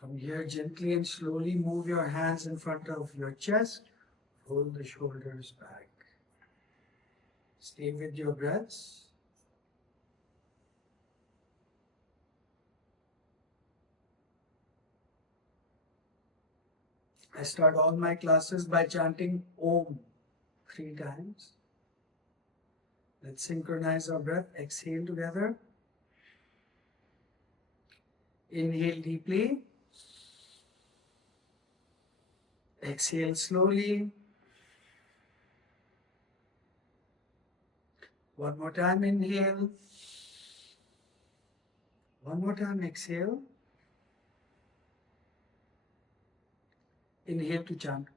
From here, gently and slowly move your hands in front of your chest. Roll the shoulders back. Stay with your breaths. I start all my classes by chanting Om 3 times. Let's synchronize our breath. Exhale together. Inhale deeply. Exhale slowly. One more time, inhale. One more time, exhale. Inhale to chant.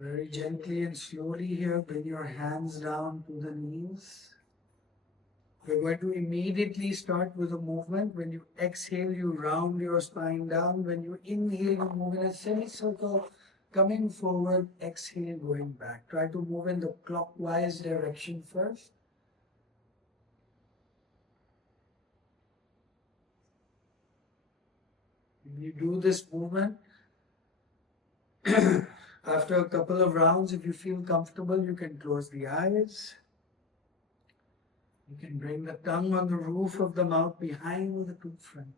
Very gently and slowly here, bring your hands down to the knees. We're going to immediately start with a movement. When you exhale, you round your spine down. When you inhale, you move in a semicircle, coming forward, exhale, going back. Try to move in the clockwise direction first. When you do this movement, after a couple of rounds, if you feel comfortable, you can close the eyes. You can bring the tongue on the roof of the mouth behind the tooth front.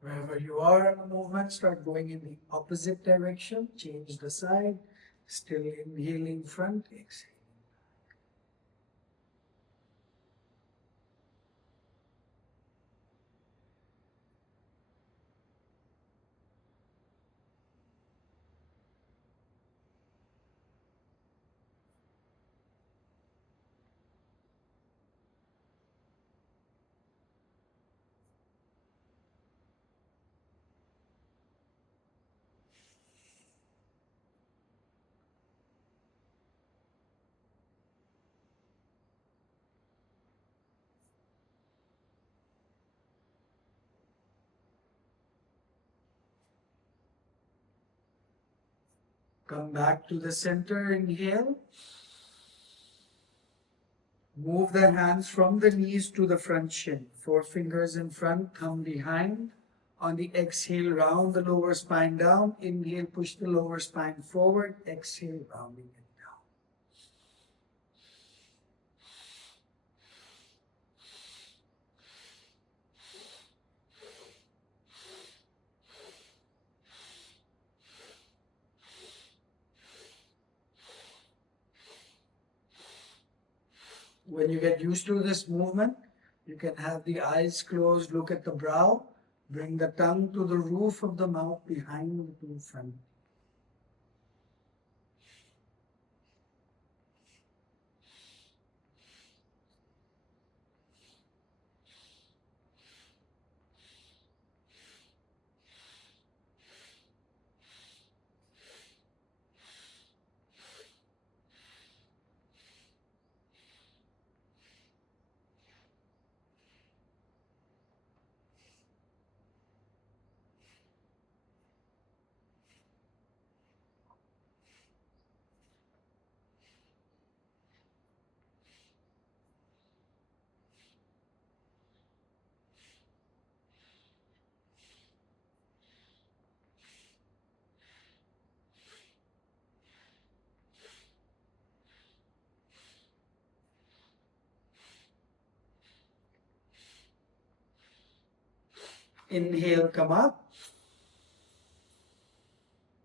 Wherever you are in the movement, start going in the opposite direction. Change the side. Still inhaling front, exhale. Come back to the center, inhale. Move the hands from the knees to the front shin. 4 fingers in front, thumb behind. On the exhale, round the lower spine down. Inhale, push the lower spine forward. Exhale, rounding it down. When you get used to this movement, you can have the eyes closed, look at the brow, bring the tongue to the roof of the mouth behind the tooth front. Inhale, come up.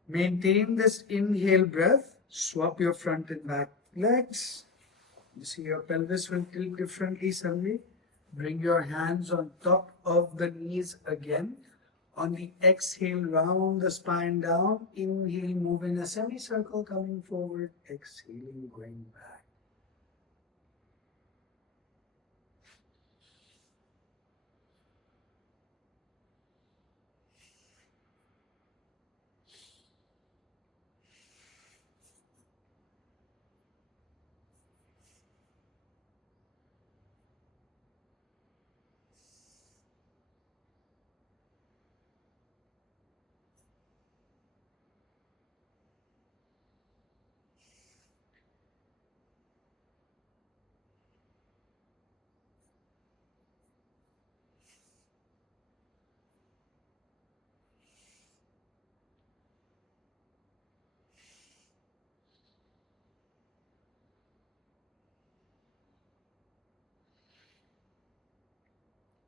Maintain this inhale breath. Swap your front and back legs. You see your pelvis will tilt differently suddenly. Bring your hands on top of the knees again. On the exhale, round the spine down. Inhale, move in a semicircle coming forward. Exhaling, going back.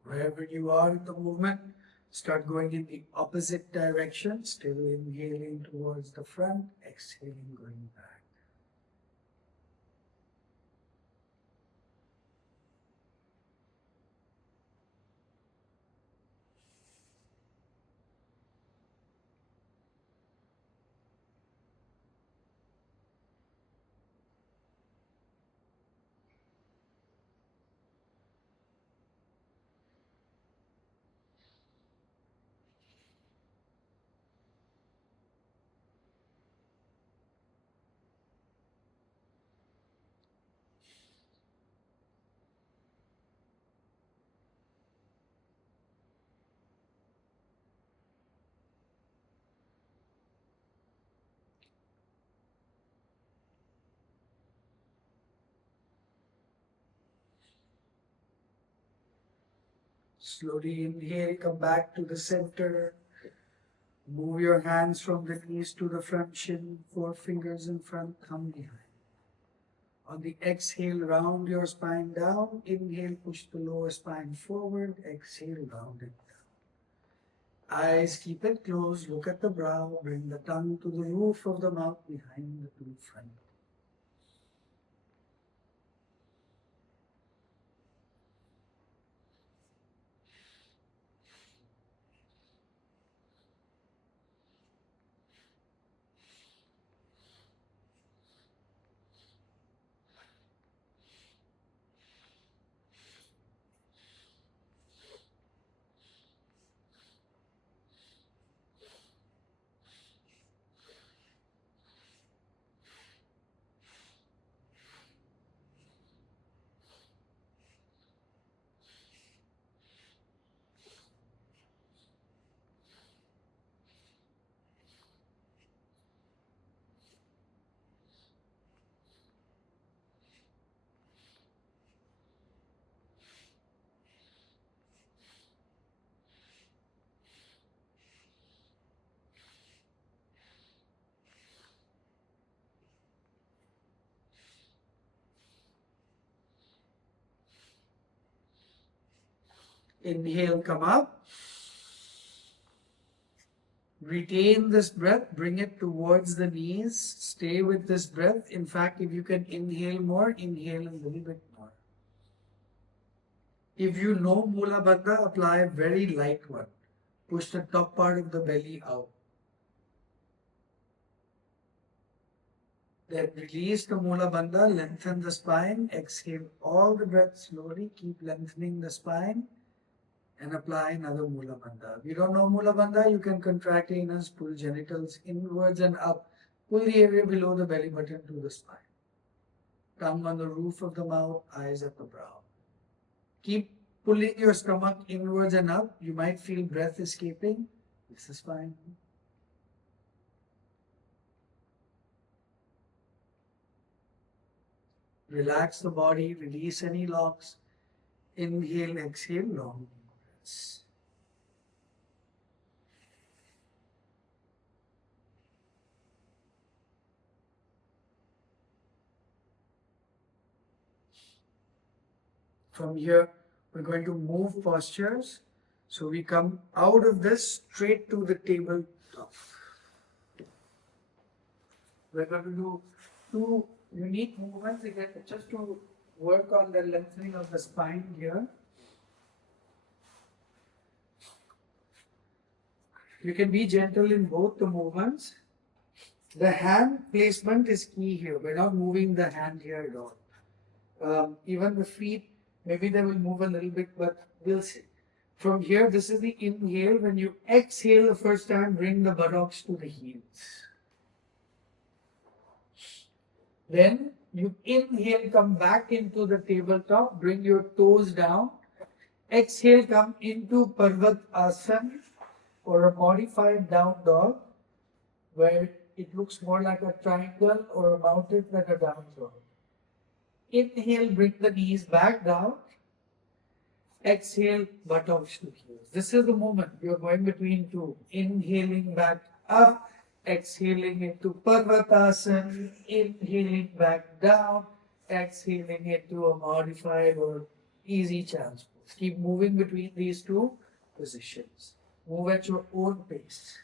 Wherever you are in the movement, start going in the opposite direction. Still inhaling towards the front, exhaling, going back. Slowly inhale, come back to the center. Move your hands from the knees to the front shin, 4 fingers in front, thumb behind. On the exhale, round your spine down. Inhale, push the lower spine forward. Exhale, round it down. Eyes, keep it closed. Look at the brow. Bring the tongue to the roof of the mouth behind the two front. Inhale, come up. Retain this breath, bring it towards the knees. Stay with this breath. In fact, if you can inhale more, inhale a little bit more. If you know Mula Bandha, apply a very light one. Push the top part of the belly out. Then release the Mula Bandha, lengthen the spine. Exhale all the breath slowly. Keep lengthening the spine. And apply another Mula Bandha. If you don't know Mula Bandha, you can contract anus, pull genitals inwards and up. Pull the area below the belly button to the spine. Tongue on the roof of the mouth, eyes at the brow. Keep pulling your stomach inwards and up. You might feel breath escaping. This is fine. Relax the body, release any locks. Inhale, exhale, long breaths. From here, we're going to move postures. So we come out of this straight to the tabletop. We're going to do two unique movements again, just to work on the lengthening of the spine here. You can be gentle in both the movements. The hand placement is key here. We're not moving the hand here at all. Even the feet, maybe they will move a little bit, but we'll see. From here, this is the inhale. When you exhale the first time, bring the buttocks to the heels. Then you inhale, come back into the tabletop, bring your toes down. Exhale, come into Parvatasana or a modified down dog, where it looks more like a triangle or a mountain than a down dog. Inhale, bring the knees back down. Exhale, buttocks to heels. This is the moment you're going between two. Inhaling back up, exhaling into Parvatasana, inhaling back down, exhaling into a modified or easy child's pose. Keep moving between these two positions. Move at your own pace.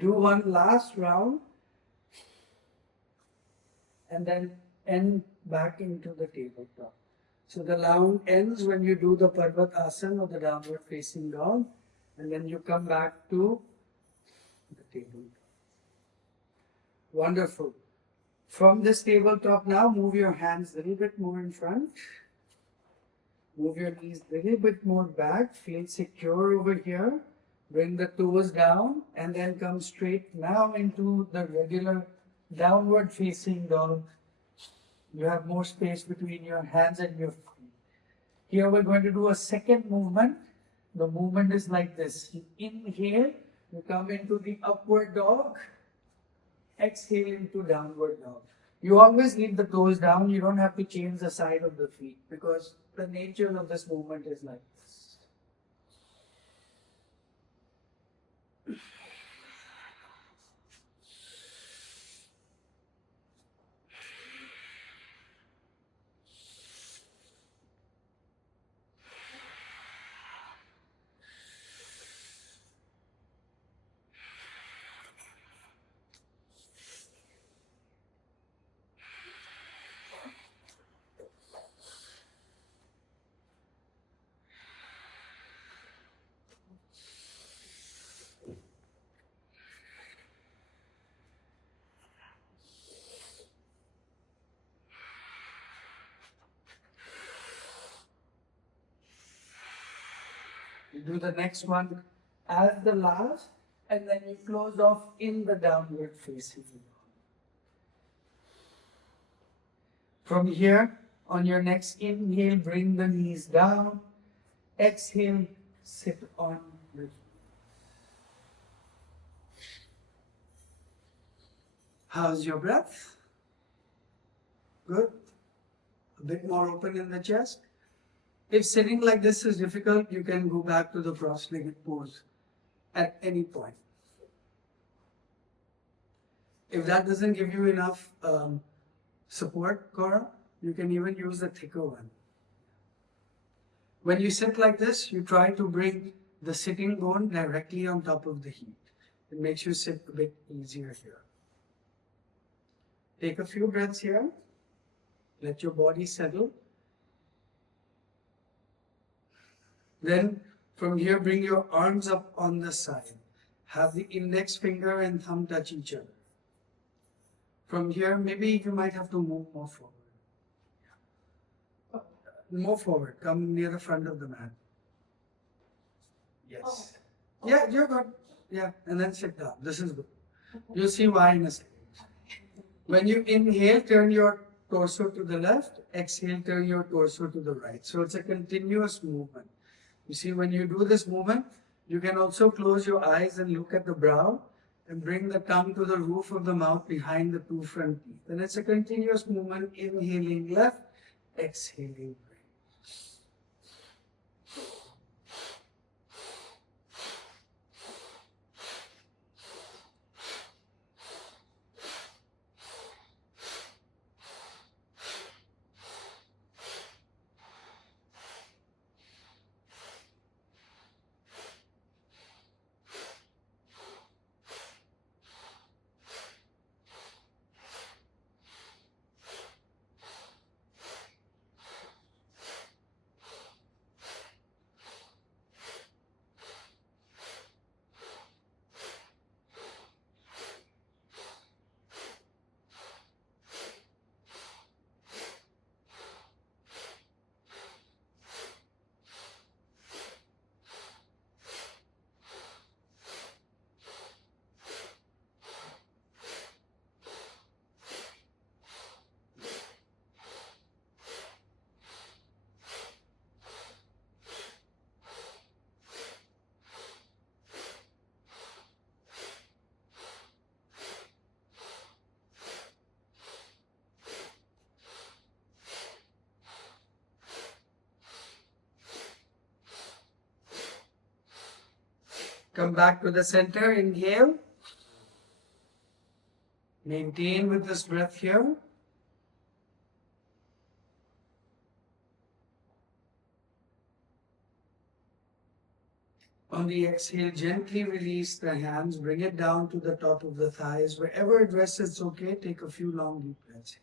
Do one last round and then end back into the tabletop. So the round ends when you do the Parvatasana or the downward facing dog, and then you come back to the tabletop. Wonderful. From this tabletop now, move your hands a little bit more in front. Move your knees a little bit more back. Feel secure over here. Bring the toes down and then come straight now into the regular downward facing dog. You have more space between your hands and your feet. Here we're going to do a second movement. The movement is like this. You inhale, you come into the upward dog. Exhale into downward dog. You always leave the toes down. You don't have to change the side of the feet because the nature of this movement is like this. You do the next one as the last, and then you close off in the downward facing. From here, on your next inhale, bring the knees down. Exhale, sit on the heels. How's your breath? Good. A bit more open in the chest. If sitting like this is difficult, you can go back to the cross-legged pose at any point. If that doesn't give you enough support, Cora, you can even use the thicker one. When you sit like this, you try to bring the sitting bone directly on top of the heel. It makes you sit a bit easier here. Take a few breaths here. Let your body settle. Then from here, bring your arms up on the side. Have the index finger and thumb touch each other. From here, maybe you might have to move more forward. More forward. Come near the front of the mat. Yes. Yeah, you're good. Yeah, and then sit down. This is good. You'll see why in a second. When you inhale, turn your torso to the left. Exhale, turn your torso to the right. So it's a continuous movement. You see, when you do this movement, you can also close your eyes and look at the brow and bring the tongue to the roof of the mouth behind the two front teeth. And it's a continuous movement, inhaling left, exhaling right. Come back to the center, inhale. Maintain with this breath here. On the exhale, gently release the hands, bring it down to the top of the thighs. Wherever it rests, it's okay. Take a few long deep breaths.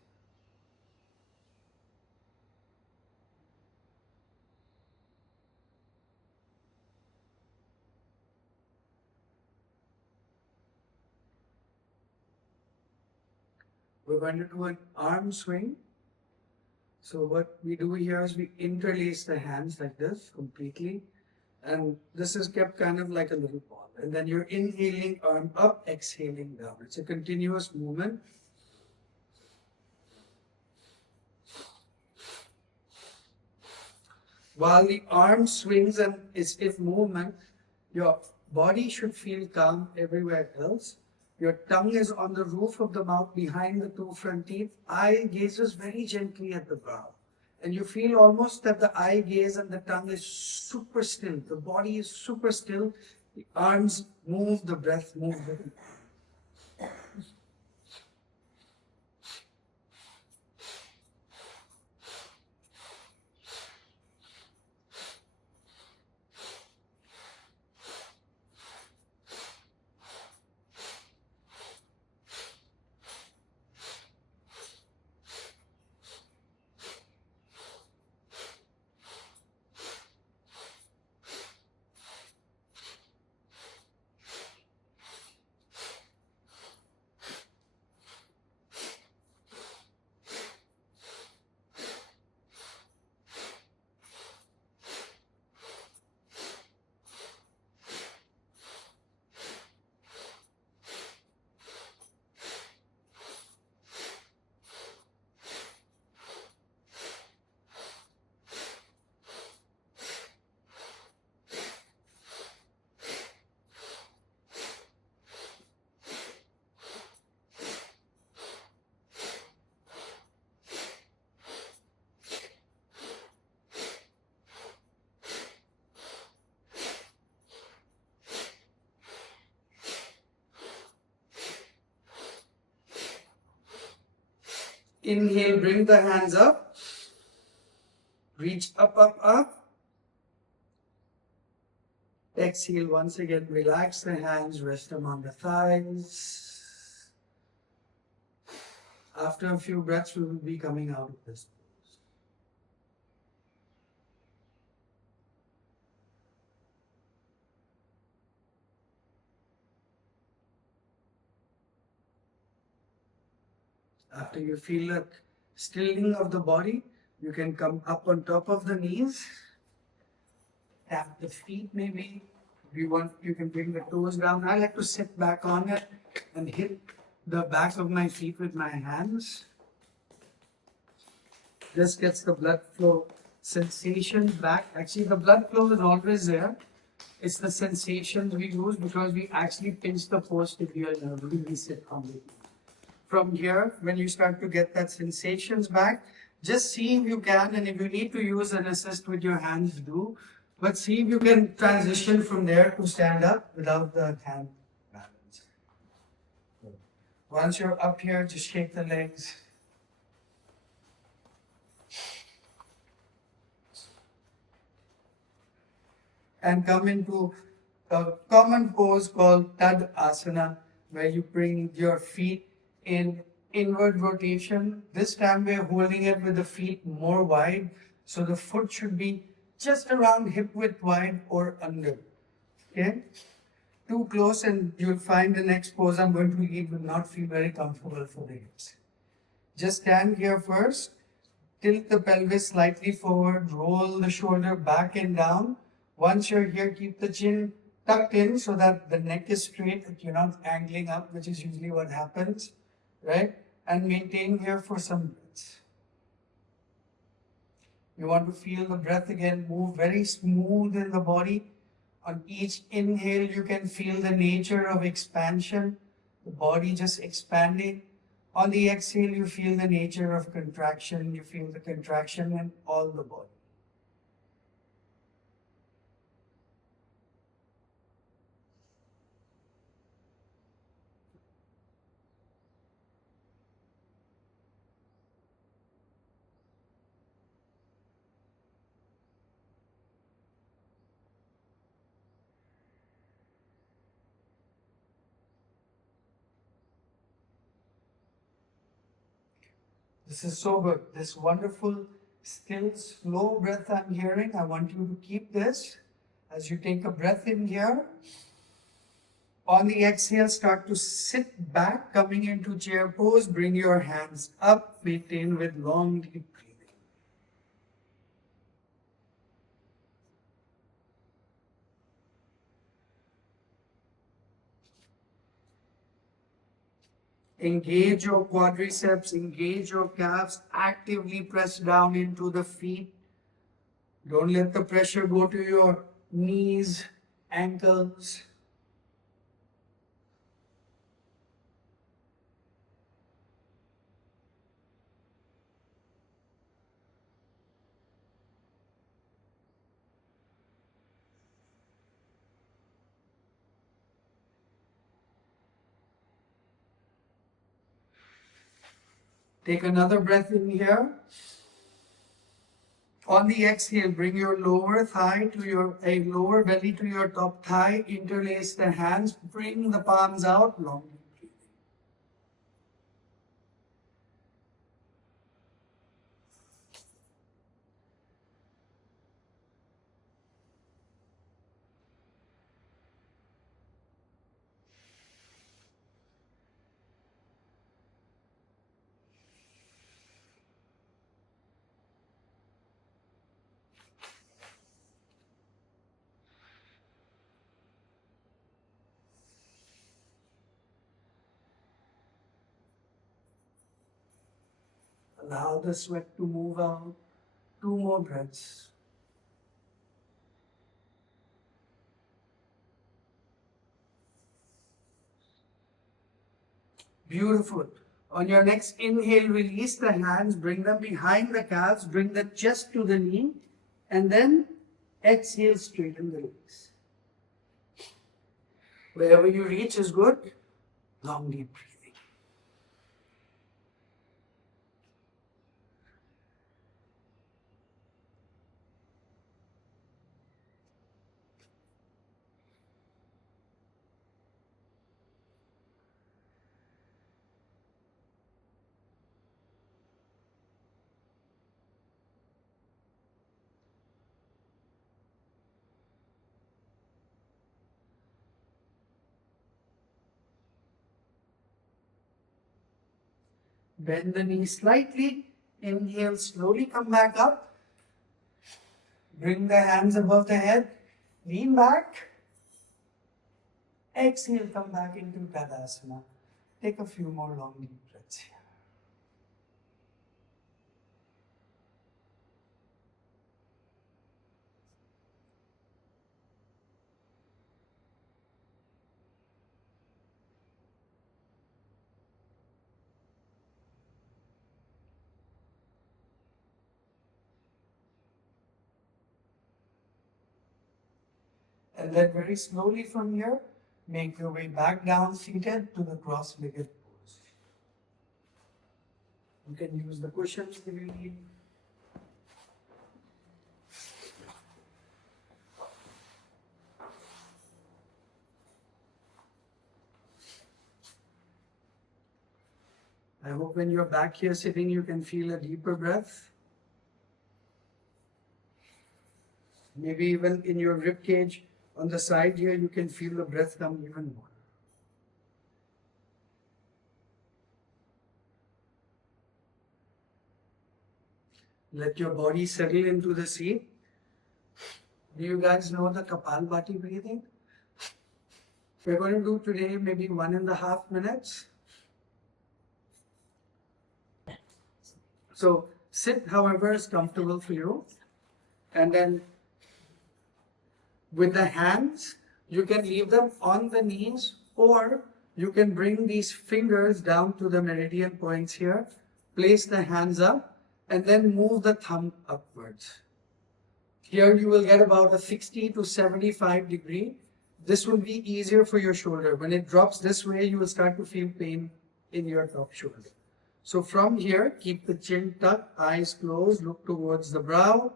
We're going to do an arm swing. So what we do here is we interlace the hands like this completely. And this is kept kind of like a little ball. And then you're inhaling arm up, exhaling down. It's a continuous movement. While the arm swings and is in movement, your body should feel calm everywhere else. Your tongue is on the roof of the mouth behind the two front teeth. Eye gazes very gently at the brow. And you feel almost that the eye gaze and the tongue is super still. The body is super still. The arms move, the breath moves. Inhale, bring the hands up. Reach up, up, up. Exhale, once again, relax the hands, rest them on the thighs. After a few breaths, we will be coming out of this pose. After you feel a stilling of the body, you can come up on top of the knees, tap the feet maybe. If you want, you can bring the toes down. I like to sit back on it and hit the back of my feet with my hands. This gets the blood flow sensation back. Actually, the blood flow is always there. It's the sensations we use because we actually pinch the posterior nerve, really sit on it. From here, when you start to get that sensations back, just see if you can, and if you need to use an assist with your hands, do. But see if you can transition from there to stand up without the hand balance. Once you're up here, just shake the legs. And come into a common pose called Uttanasana, where you bring your feet in inward rotation. This time we're holding it with the feet more wide, so the foot should be just around hip width wide or under. Okay? Too close and you'll find the next pose I'm going to lead will not feel very comfortable for the hips. Just stand here first, tilt the pelvis slightly forward, roll the shoulder back and down. Once you're here, keep the chin tucked in so that the neck is straight, that you're not angling up, which is usually what happens, right? And maintain here for some breaths. You want to feel the breath again, move very smooth in the body. On each inhale, you can feel the nature of expansion, the body just expanding. On the exhale, you feel the nature of contraction. You feel the contraction in all the body. This is so good. This wonderful, still, slow breath I'm hearing. I want you to keep this as you take a breath in here. On the exhale, start to sit back, coming into chair pose. Bring your hands up, maintain with long, deep breathing. Engage your quadriceps, engage your calves, actively press down into the feet. Don't let the pressure go to your knees, ankles. Take another breath in here. On the exhale, bring your lower thigh to your lower belly to your top thigh. Interlace the hands. Bring the palms out. Long breathing. Allow the sweat to move out. 2 more breaths. Beautiful. On your next inhale, release the hands, bring them behind the calves, bring the chest to the knee, and then exhale, straighten the legs. Wherever you reach is good. Long, deep breathing. Bend the knees slightly. Inhale, slowly come back up. Bring the hands above the head. Lean back. Exhale, come back into Utkatasana. Take a few more long deep breaths here. And then very slowly from here, make your way back down seated to the cross-legged pose. You can use the cushions if you need. I hope when you're back here sitting, you can feel a deeper breath. Maybe even in your rib cage on the side here, you can feel the breath come even more. Let your body settle into the seat. Do you guys know the Kapalbhati breathing? We're going to do today maybe 1.5 minutes. So sit however is comfortable for you. And then with the hands, you can leave them on the knees, or you can bring these fingers down to the meridian points here, place the hands up, and then move the thumb upwards. Here you will get about a 60 to 75 degree. This will be easier for your shoulder. When it drops this way, you will start to feel pain in your top shoulder. So from here, keep the chin tucked, eyes closed, look towards the brow,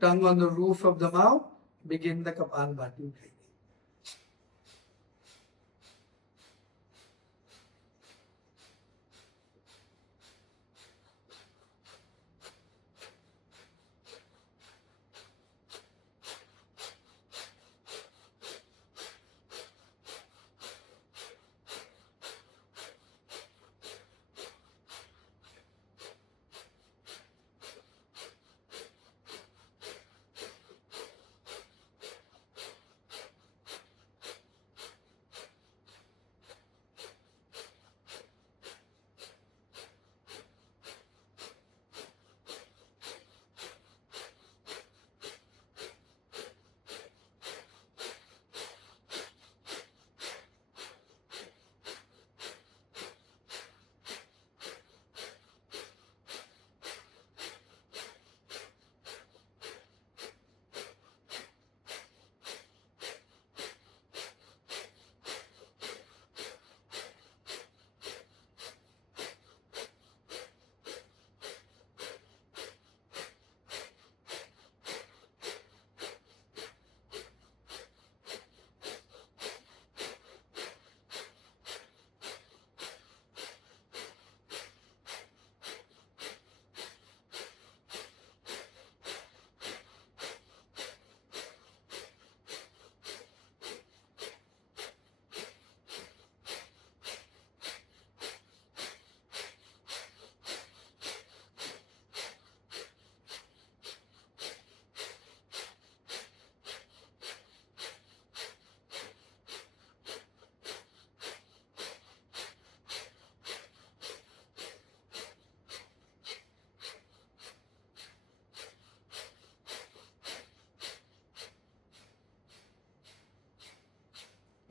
tongue on the roof of the mouth. Begin the Kapalbhati breathing.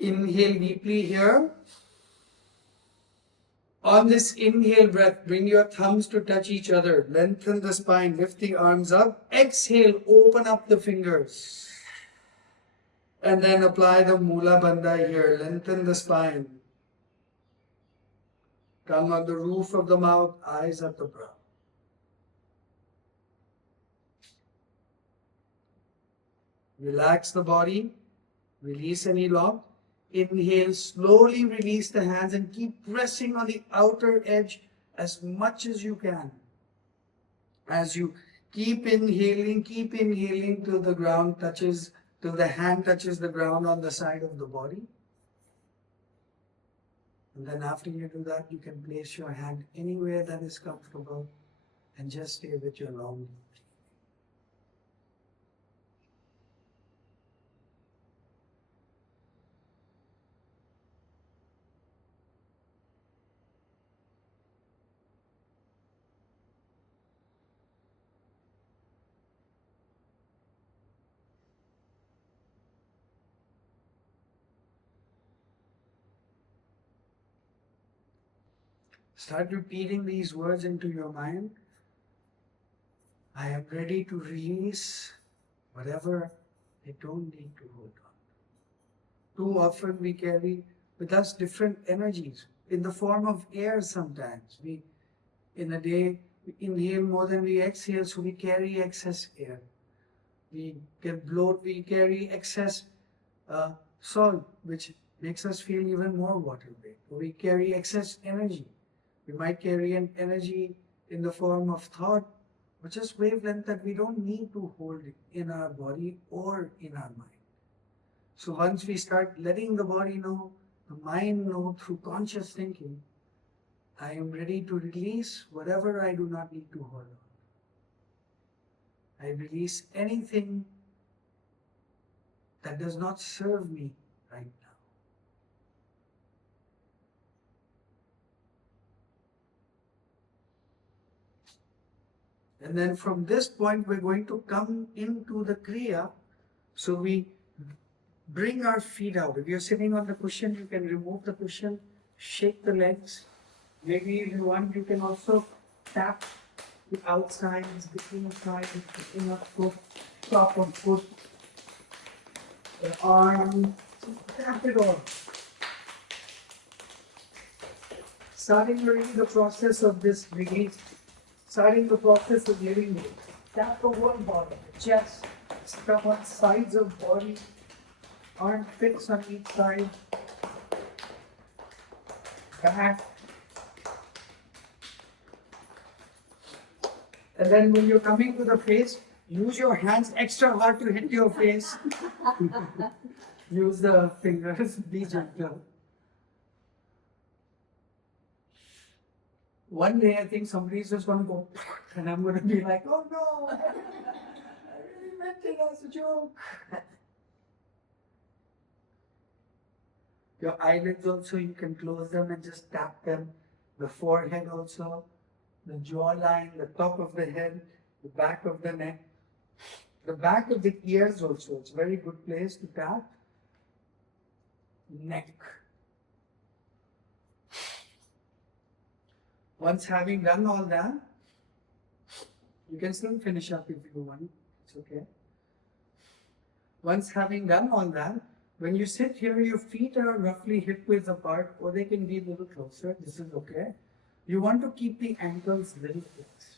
Inhale deeply here. On this inhale breath, bring your thumbs to touch each other. Lengthen the spine, lift the arms up. Exhale, open up the fingers. And then apply the Mula Bandha here. Lengthen the spine. Tongue on the roof of the mouth, eyes at the brow. Relax the body. Release any lock. Inhale, slowly release the hands and keep pressing on the outer edge as much as you can. As you keep inhaling till the ground touches, till the hand touches the ground on the side of the body. And then after you do that, you can place your hand anywhere that is comfortable and just stay with your long. Start repeating these words into your mind. I am ready to release whatever I don't need to hold on. Too often we carry with us different energies in the form of air sometimes. In a day, we inhale more than we exhale, so we carry excess air. We get bloat, we carry excess salt, which makes us feel even more water weight. We carry excess energy. We might carry an energy in the form of thought, which is wavelength that we don't need to hold in our body or in our mind. So once we start letting the body know, the mind know through conscious thinking, I am ready to release whatever I do not need to hold on. I release anything that does not serve me right now. And then from this point, we're going to come into the Kriya. So we bring our feet out. If you're sitting on the cushion, you can remove the cushion, shake the legs. Maybe if you want, you can also tap the outsides, the inside, the inner foot, top of foot, the arm, tap it all. Starting really the process of this release, starting the process of living it. Tap the whole body, the chest, stomach, sides of body, armpits on each side, back. And then when you're coming to the face, use your hands extra hard to hit your face. Use the fingers, be gentle. One day I think somebody's just going to go, and I'm going to be like, oh no, I really meant it as a joke. Your eyelids also, you can close them and just tap them. The forehead also, the jawline, the top of the head, the back of the neck, the back of the ears also. It's a very good place to tap. Neck. Once having done all that, you can still finish up if you want. It's okay. Once having done all that, when you sit here, your feet are roughly hip width apart, or they can be a little closer. This is okay. You want to keep the ankles little flexed.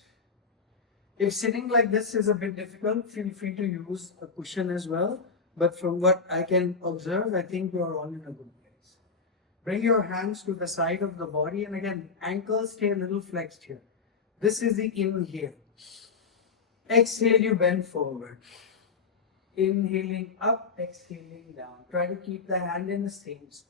If sitting like this is a bit difficult, feel free to use a cushion as well. But from what I can observe, I think you are all in a good place. Bring your hands to the side of the body, and again, ankles stay a little flexed here. This is the inhale. Exhale, you bend forward. Inhaling up, exhaling down. Try to keep the hand in the same spot.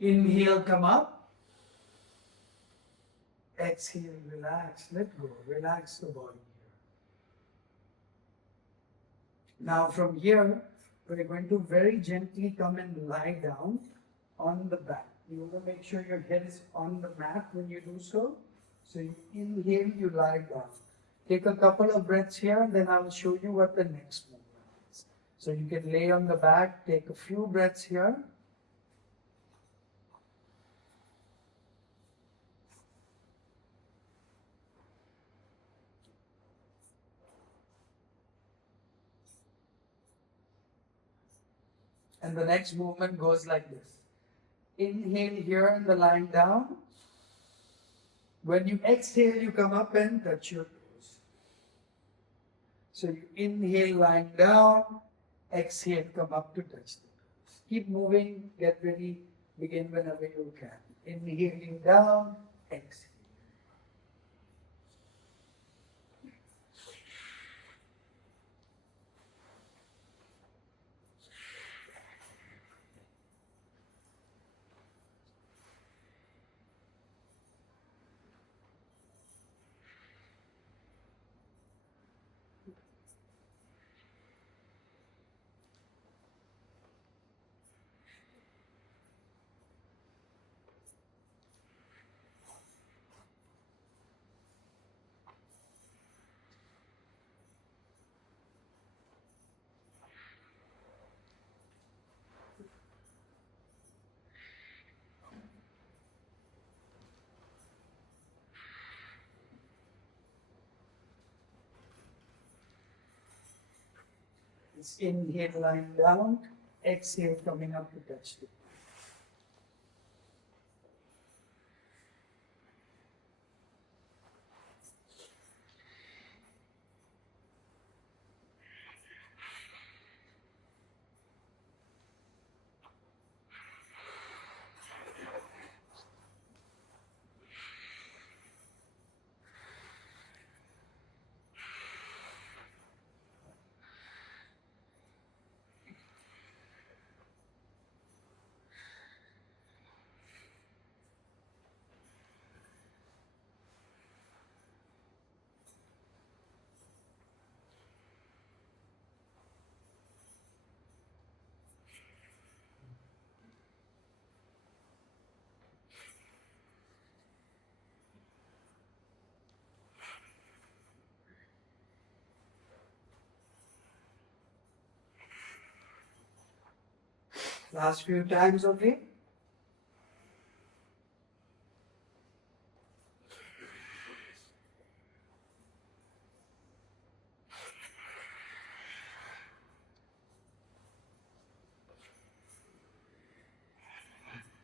Inhale, come up. Exhale, relax, let go. Relax the body here. Now from here, we're going to very gently come and lie down on the back. You want to make sure your head is on the mat when you do so. So you inhale, you lie down. Take a couple of breaths here, and then I will show you what the next movement is. So you can lay on the back, take a few breaths here. And the next movement goes like this. Inhale here in the lying down. When you exhale, you come up and touch your toes. So you inhale lying down, exhale, come up to touch the toes. Keep moving, get ready, begin whenever you can. Inhaling down, exhale. It's inhale lying down, exhale coming up to touch the toes. Last few times only.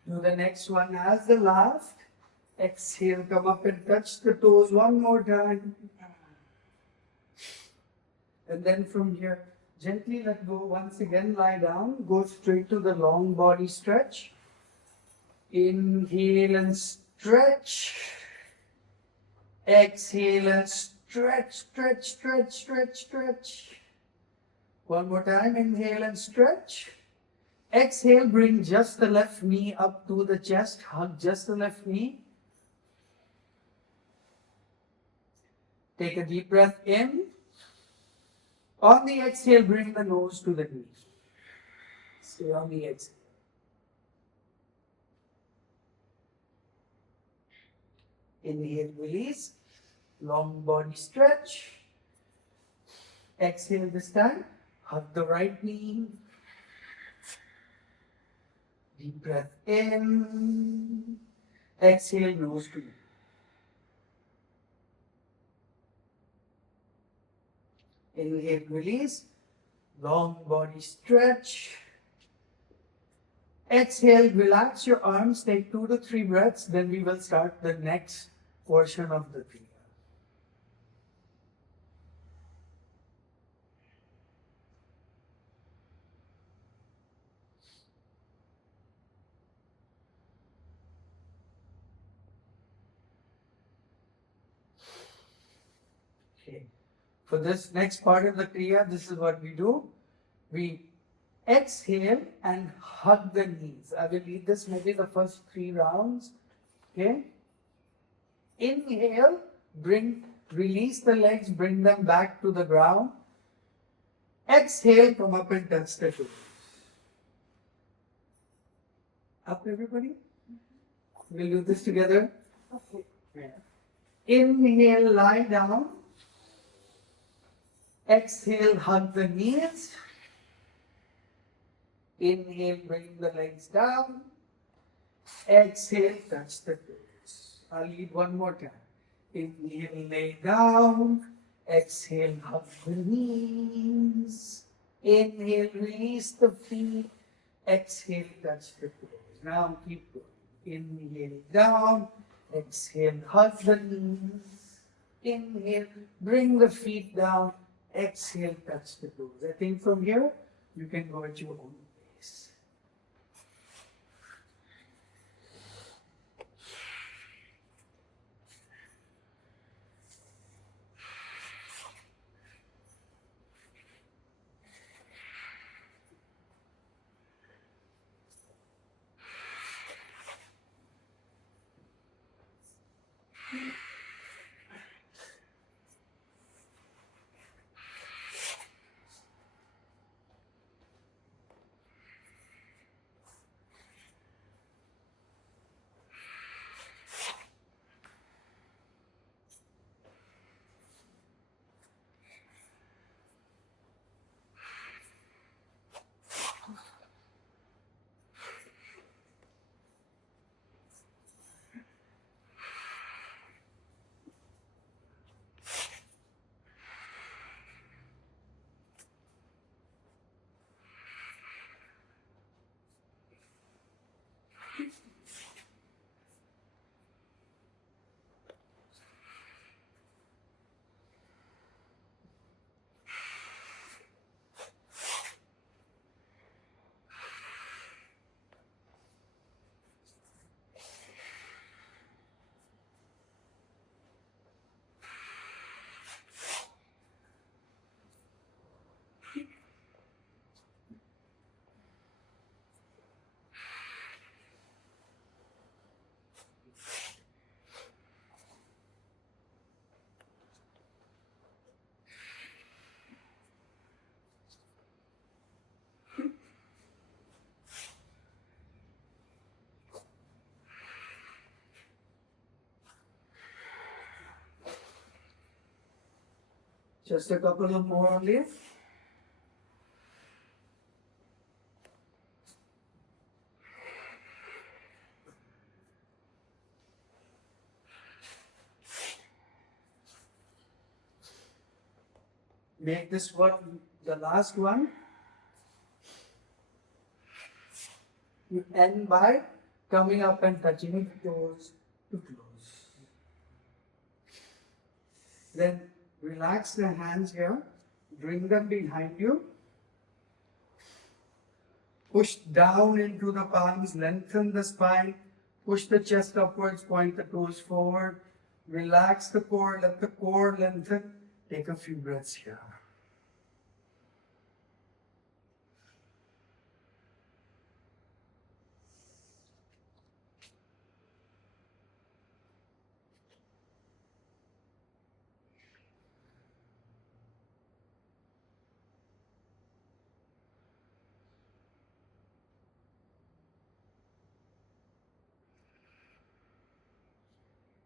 Do the next one as the last. Exhale, come up and touch the toes one more time. And then from here, gently let go. Once again, lie down. Go straight to the long body stretch. Inhale and stretch. Exhale and stretch, stretch, stretch, stretch, stretch. One more time. Inhale and stretch. Exhale, bring just the left knee up to the chest. Hug just the left knee. Take a deep breath in. On the exhale, bring the nose to the knee. Stay on the exhale. Inhale, release. Long body stretch. Exhale this time. Hug the right knee. Deep breath in. Exhale, nose to knee. Inhale, release. Long body stretch. Exhale, relax your arms. Take 2 to 3 breaths. Then we will start the next portion of the Kriya. Okay. For this next part of the Kriya, this is what we do. We Exhale and hug the knees. I will lead this maybe the first 3 rounds. Okay? Inhale, release the legs, bring them back to the ground. Exhale, come up and touch the toes. Up, everybody? We'll do this together. Okay. Yeah. Inhale, lie down. Exhale, hug the knees. Inhale, bring the legs down. Exhale, touch the toes. I'll lead one more time. Inhale, lay down. Exhale, hug the knees. Inhale, release the feet. Exhale, touch the toes. Now keep going. Inhale, down. Exhale, hug the knees. Inhale, bring the feet down. Exhale, touch the toes. I think from here, you can go at your own pace. Just a couple of more only. Make this one the last one. You end by coming up and touching the toes to close. Then relax the hands here, bring them behind you. Push down into the palms, lengthen the spine, push the chest upwards, point the toes forward. Relax the core, let the core lengthen. Take a few breaths here.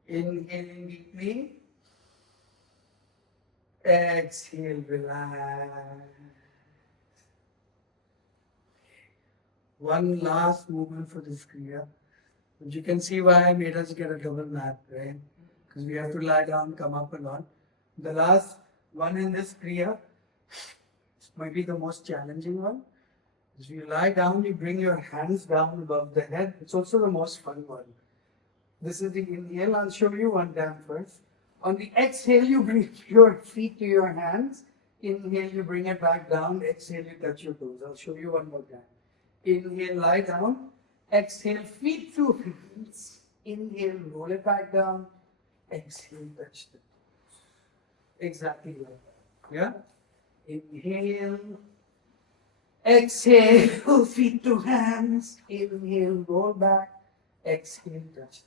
Inhaling deeply. Exhale, relax. One last movement for this Kriya. But you can see why I made us get a double mat, right? Because we have to lie down, come up and on. The last one in this Kriya might be the most challenging one. As you lie down, you bring your hands down above the head. It's also the most fun one. This is the inhale. I'll show you one time first. On the exhale, you bring your feet to your hands. Inhale, you bring it back down. Exhale, you touch your toes. I'll show you one more time. Inhale, lie down. Exhale, feet to hands. Inhale, roll it back down. Exhale, touch the toes. Exactly like that. Yeah? Inhale. Exhale, feet to hands. Inhale, roll back. Exhale, touch.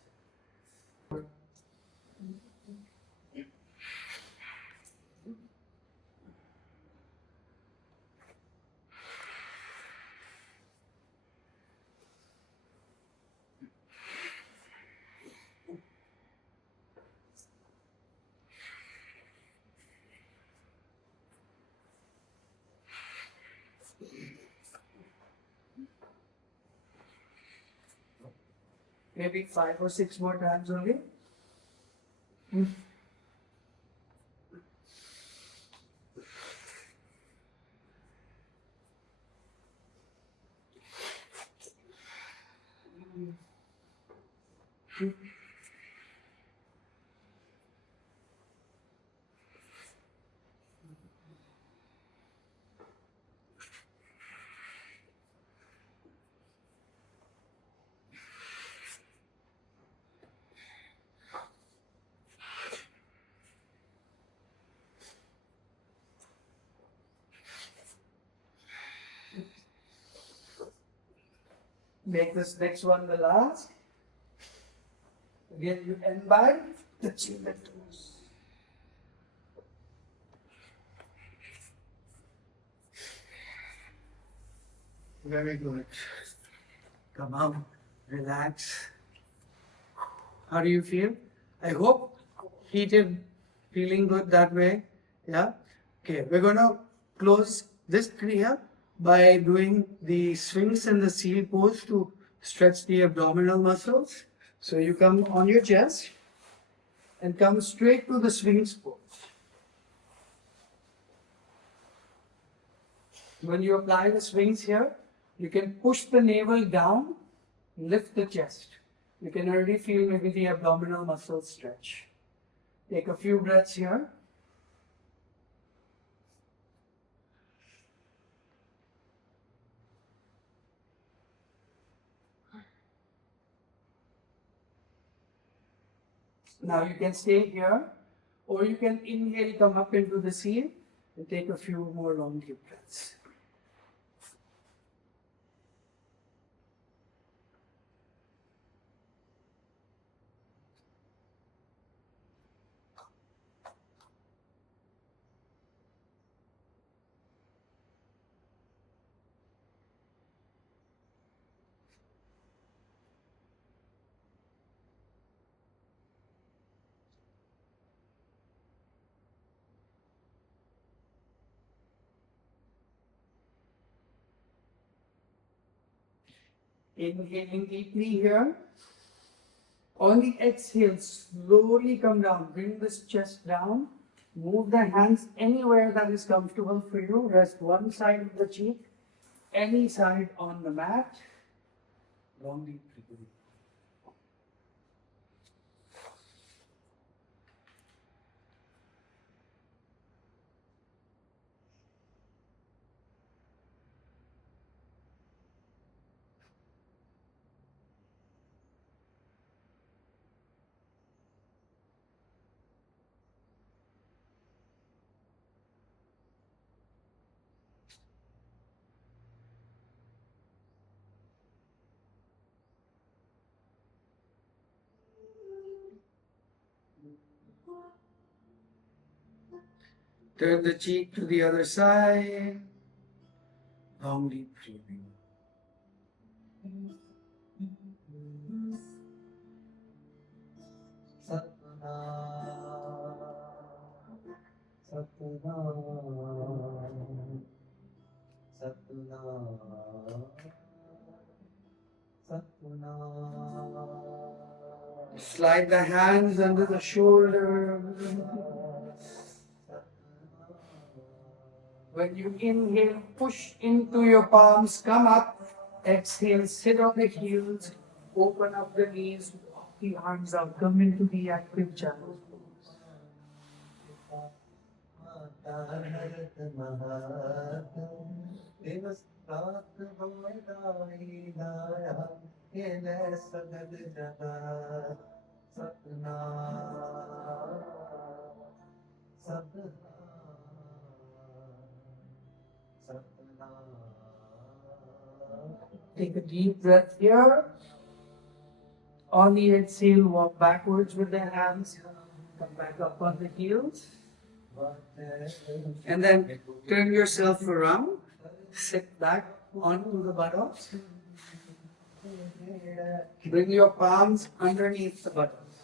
Maybe 5 or 6 more times only. Make this next one the last. Again, you end by touching the toes. Very good. Come on, relax. How do you feel? I hope heated, feeling good that way. Yeah? Okay, we're going to close this Kriya by doing the Sphinx and the Seal pose to stretch the abdominal muscles. So you come on your chest and come straight to the Sphinx pose. When you apply the Sphinx here, you can push the navel down, lift the chest. You can already feel maybe the abdominal muscles stretch. Take a few breaths here. Now you can stay here, or you can inhale, come up into the seal, and take a few more long deep breaths. Inhaling deeply here. On the exhale, slowly come down. Bring this chest down. Move the hands anywhere that is comfortable for you. Rest one side of the cheek, any side on the mat. Long deep breathing. Turn the cheek to the other side. Long deep breathing. Slide the hands under the shoulder. When you inhale, push into your palms, come up. Exhale, sit on the heels, open up the knees, walk the arms out, come into the active channel. Take a deep breath here. On the exhale, walk backwards with the hands. Come back up on the heels. And then turn yourself around. Sit back onto the buttocks. Bring your palms underneath the buttocks.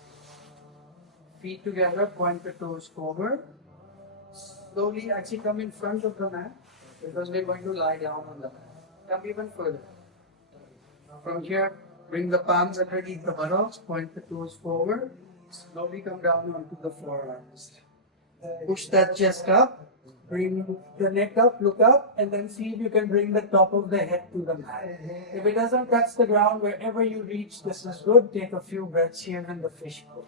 Feet together, point the toes forward. Slowly actually come in front of the mat because we're going to lie down on the mat. Come even further. From here, bring the palms underneath the buttocks, point the toes forward. Slowly come down onto the forearms. Push that chest up. Bring the neck up, look up, and then see if you can bring the top of the head to the mat. If it doesn't touch the ground, wherever you reach, this is good. Take a few breaths here in the fish pose.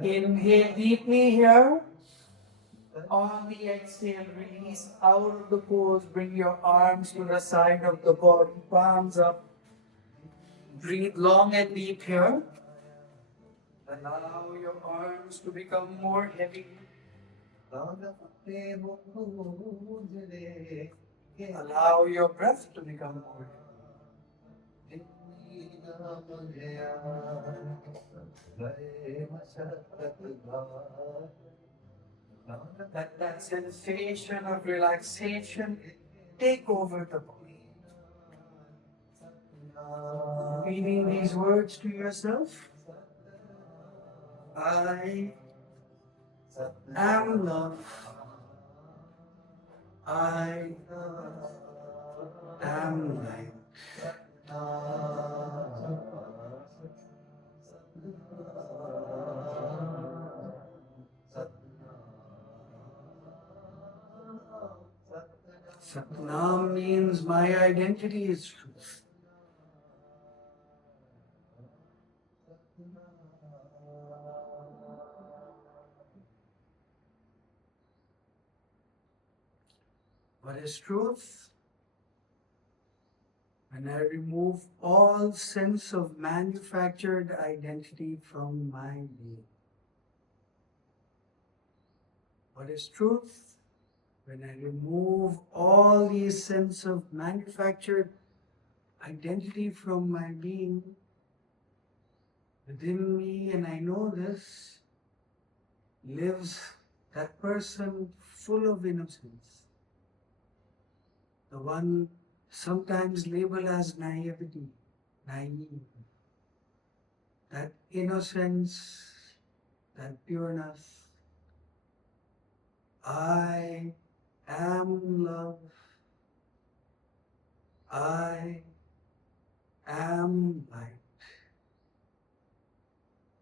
Inhale deeply here. On the exhale, release out of the pose. Bring your arms to the side of the body, palms up. Breathe long and deep here. Allow your arms to become more heavy. Allow your breath to become more heavy. Let that sensation of relaxation take over the body. Repeating these words to yourself. I am love. I am light. Satnam means my identity is truth. What is truth? When I remove all sense of manufactured identity from my being. What is truth? When I remove all these sense of manufactured identity from my being, within me, and I know this, lives that person full of innocence. The one sometimes labeled as naivety, naive. That innocence, that pureness. I am love. I am light.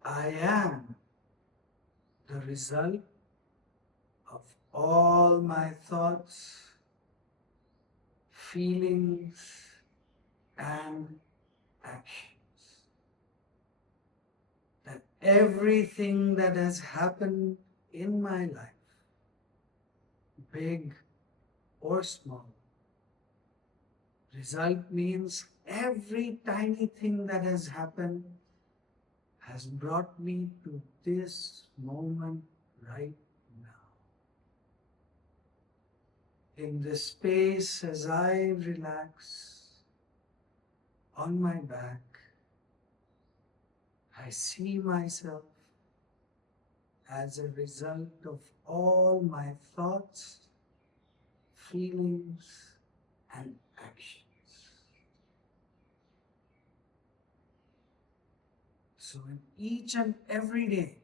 I am the result of all my thoughts, feelings, and actions. That everything that has happened in my life, big or small, result means every tiny thing that has happened has brought me to this moment right now. In this space, as I relax on my back, I see myself as a result of all my thoughts, feelings, and actions. So in each and every day,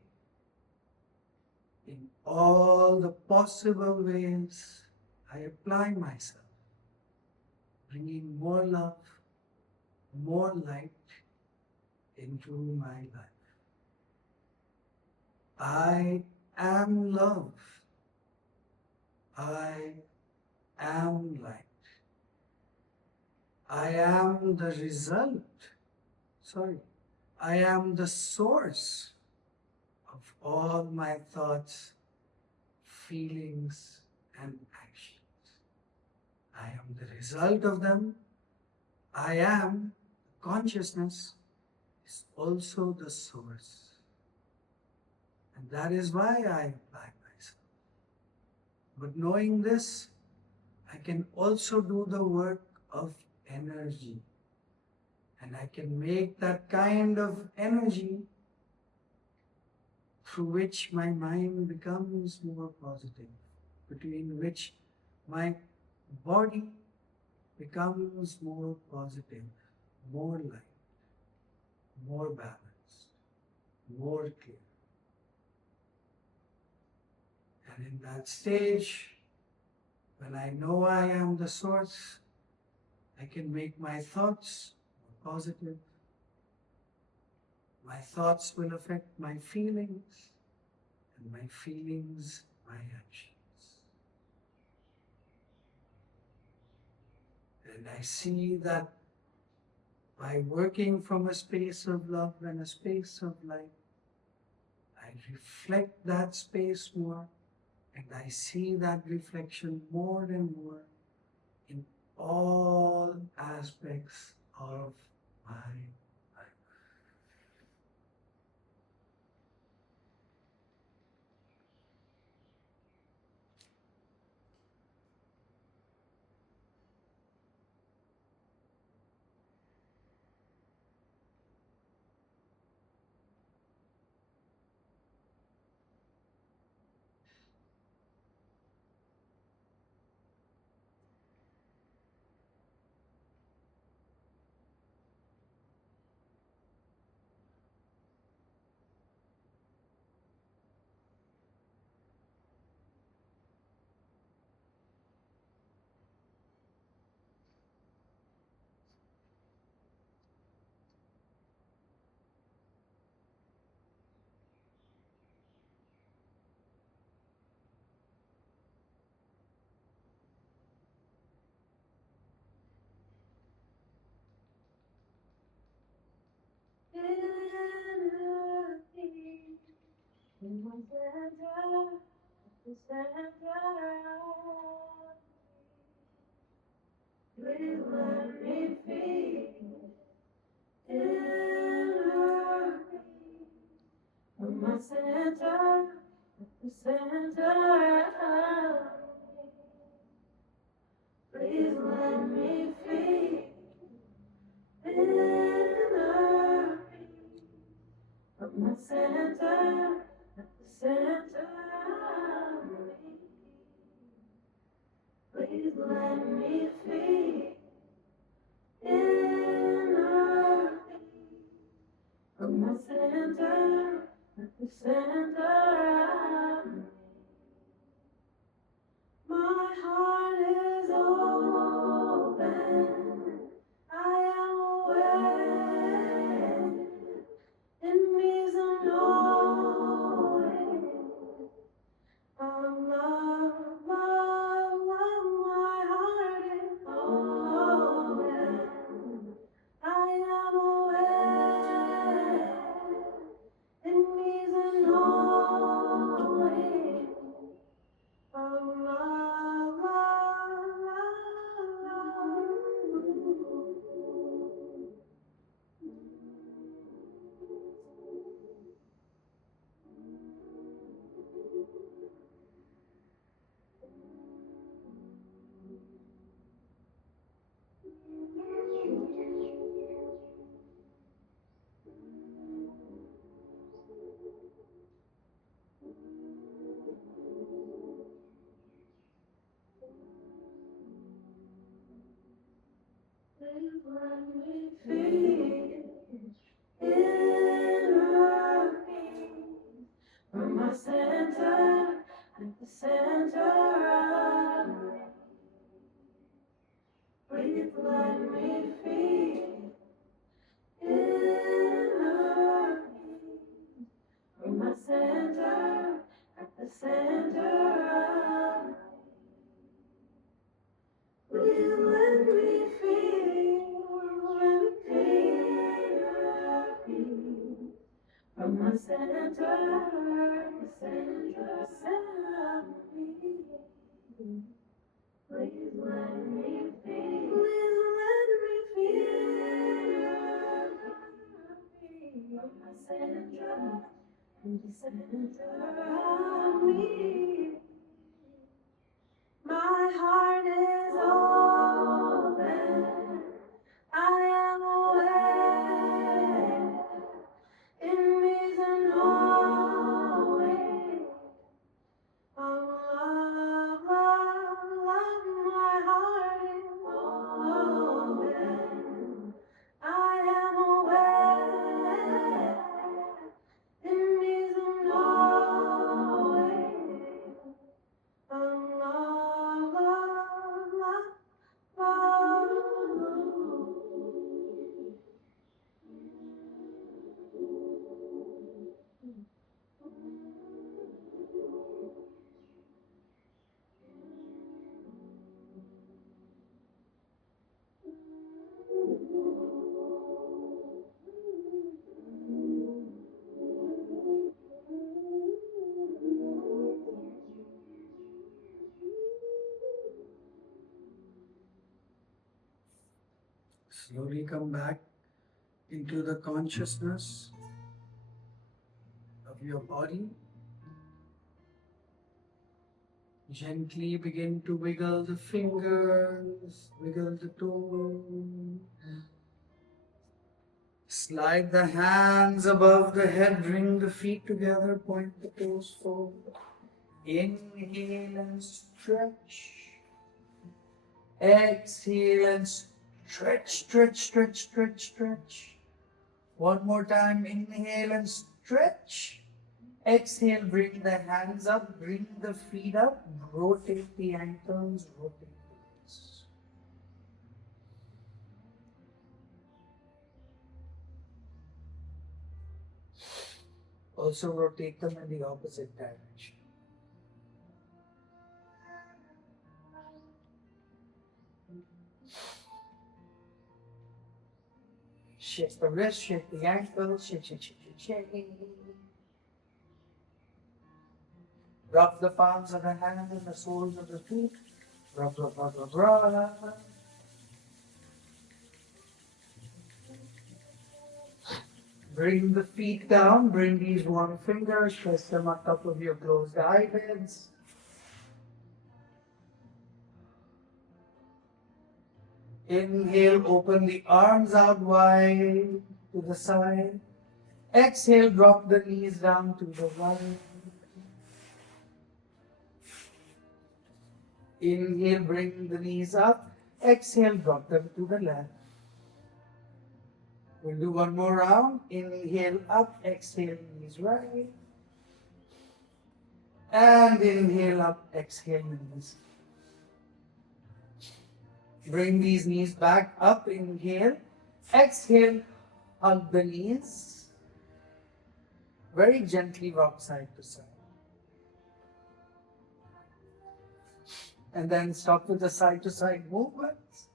in all the possible ways, I apply myself bringing more love, more light into my life. I am love. I am light. I am the result. I am the source of all my thoughts, feelings, and actions. I am the result of them. I am consciousness is also the source. And that is why I apply myself. But knowing this, I can also do the work of energy. And I can make that kind of energy through which my mind becomes more positive, between which my body becomes more positive, more light, more balanced, more clear. And in that stage, when I know I am the source, I can make my thoughts more positive. My thoughts will affect my feelings, and my feelings, my actions. And I see that by working from a space of love and a space of light, I reflect that space more, and I see that reflection more and more in all aspects of my life. In my the please let me feel inner peace. From my center, the center of me. Please let me feel inner peace. From my center, the center of me. Please let me feel inner peace. From my center, the center of me. My heart is open. I am aware. In me is a knowing. Love, love, love. My heart is open. I am aware. In me is a knowing. Love, love, love, love. Please let me feel inner peace from my center at the center of me. Please let me feel inner peace from my center, at the center of me. Please let me feel inner peace from my center, the center of me. Please let me feel. Please let me feel from my center, the center of me. My heart is open. I am aware. In me the knowing of love, love, love. My heart is open. I am aware. In me the knowing of love, love, love, love. Slowly come back into the consciousness of your body. Gently begin to wiggle the fingers, wiggle the toes. Slide the hands above the head, bring the feet together, point the toes forward. Inhale and stretch. Exhale and stretch, stretch, stretch, stretch, stretch. One more time, inhale and stretch. Exhale, bring the hands up, bring the feet up, rotate the ankles, rotate the knees. Also rotate them in the opposite direction. Shake the wrist, shake the ankles, shake, shake, shake, shake, shake. Rub the palms of the hands and the soles of the feet. Rub, rub, rub, rub, rub. Bring the feet down, bring these warm fingers, press them on top of your closed eyelids. Inhale, open the arms out wide to the side. Exhale, drop the knees down to the right. Inhale, bring the knees up. Exhale, drop them to the left. We'll do one more round. Inhale up, exhale, knees right. And inhale up, exhale, knees. Bring these knees back up, inhale. Exhale, hug the knees. Very gently rock side to side. And then stop with the side to side movements.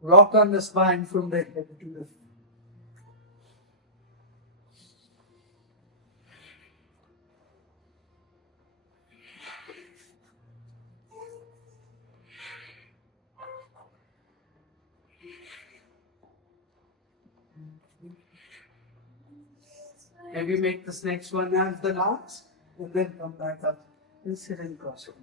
Rock on the spine from the head to the feet. Maybe make this next one as the last, and then come back up and sit and cross it.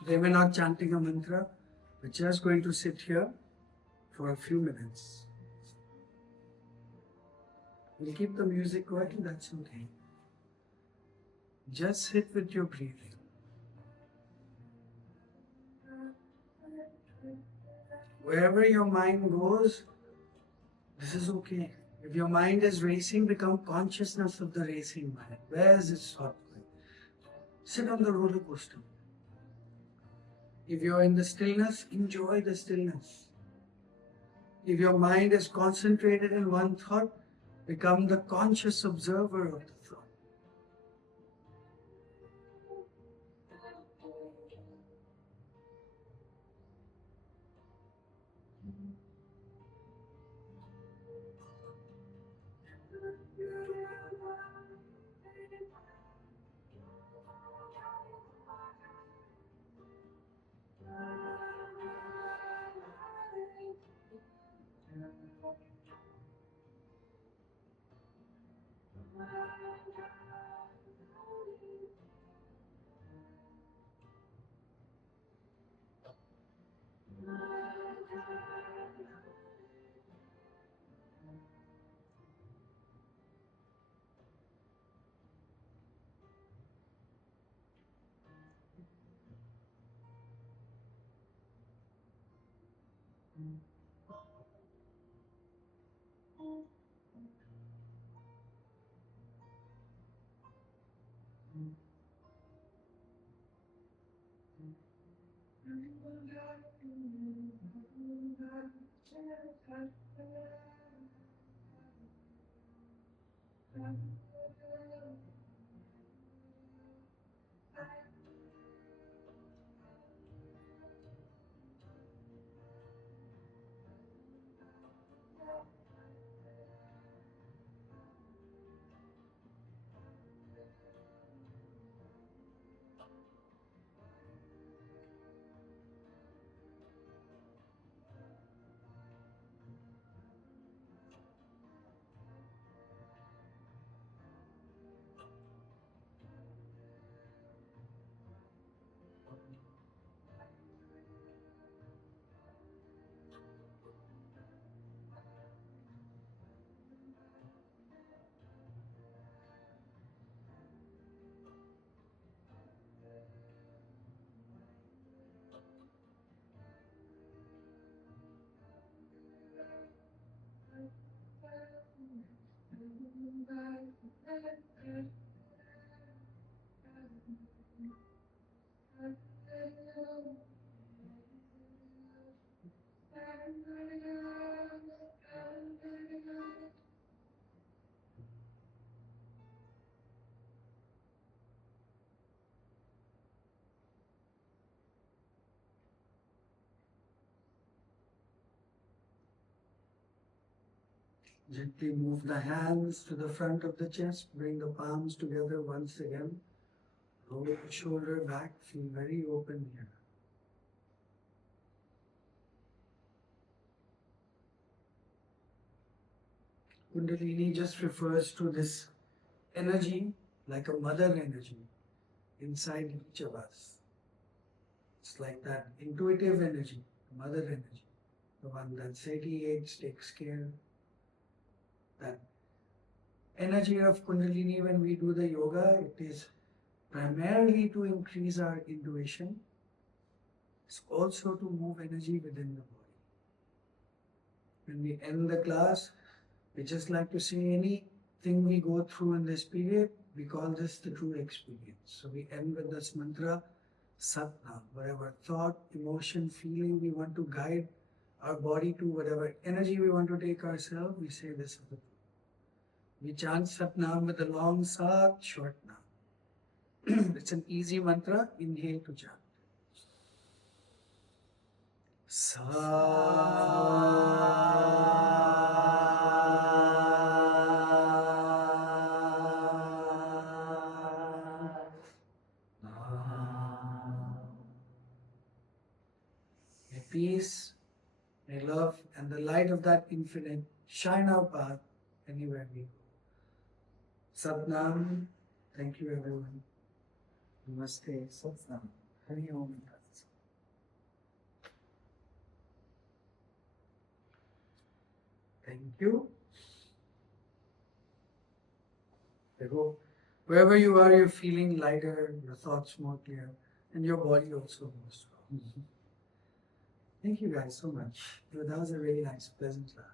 Today we're not chanting a mantra, we're just going to sit here for a few minutes. We'll keep the music going, that's okay. Just sit with your breathing. Wherever your mind goes, This is okay. If your mind is racing, become consciousness of the racing mind. Where is its thought going? Sit on the roller coaster. If you're in the stillness, enjoy the stillness. If your mind is concentrated in one thought, become the conscious observer of the thought. Gently move the hands to the front of the chest. Bring the palms together once again. Roll the shoulder back. Feel very open here. Kundalini just refers to this energy like a mother energy inside each of us. It's like that intuitive energy, mother energy, the one that satiates, takes care. That energy of Kundalini when we do the yoga, it is primarily to increase our intuition. It's also to move energy within the body. When we end the class, we just like to say anything we go through in this period, we call this the true experience. So we end with this mantra, Satnam. Whatever thought, emotion, feeling we want to guide our body to, whatever energy we want to take ourselves, we say this. We chant Satnam with a long Sat, short Nam. It's an easy mantra, inhale to chant. May peace, may love, and the light of that infinite shine our path anywhere we go. Satnam. Thank you, everyone. Namaste. Satnam. Hari Om. Thank you. I hope wherever you are, you're feeling lighter, your thoughts more clear, and your body also more strong. Thank you guys so much. That was a really nice, pleasant class.